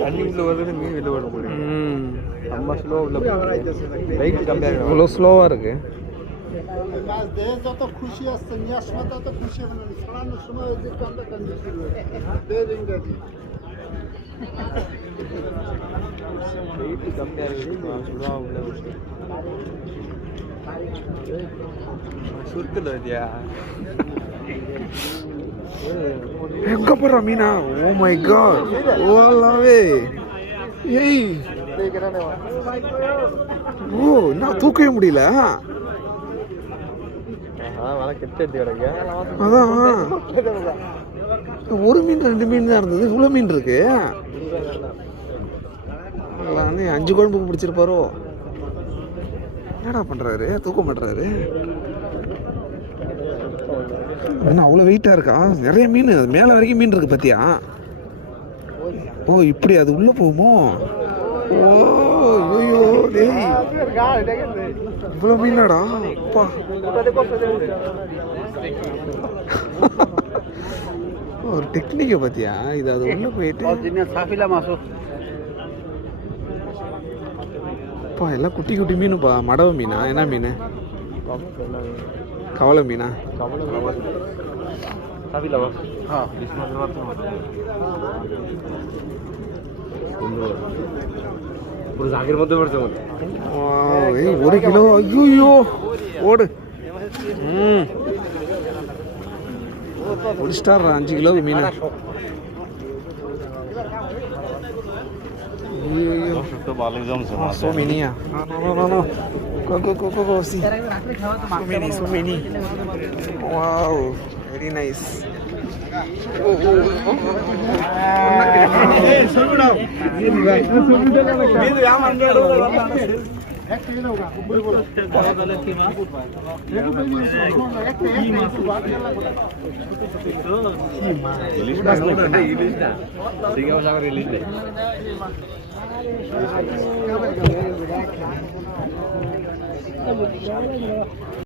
தண்ணி உள்ள வருது, மீன் வெளில வர போகுது. ரொம்ப ஸ்லோ உள்ள வெயிட் கம்மியாக இருக்கு. இவ்வளோ ஸ்லோவாக இருக்கு. வெயிட் கம்மியாக இருக்குது. ஸ்லோவாக உள்ள சுருக்குல இல்லையா? எங்க போற மீனா? ஓ மை காட், ஓலாவே. ஏய் ஓ, நான் தூக்கவே முடியல. அதான் ஒரு மீன் 2 மீன் தான் இருந்தது, இவ்வளோ மீன் இருக்கு. 5 குழம்புக்கு பிடிச்சிருப்பாரோ? என்னடா பண்றாரு? தூக்க மாட்டுறாரு. என்ன அவ்வளோ வெயிட்டாக இருக்கா? நிறைய மீன், அது மேலே வரைக்கும் மீன் இருக்கு பார்த்தியா? ஓ இப்படி அது உள்ளே போகுமோ? ஓ ஐயோ டேய், இவ்வளோ மீனாடா? அப்பா, ஒரு டெக்னிக்கை பார்த்தியா? இது அது உள்ளே போயிட்டு அப்பா, எல்லாம் குட்டி குட்டி மீனுப்பா. மடவை மீனா? என்ன மீன்? கவலை மீனா? ஒரு கிலோ. ஐயோ ஓடு. முடிச்சிட்டாரா 5 கிலோ மீன். So many. No. Go. See. So many. Wow, very nice.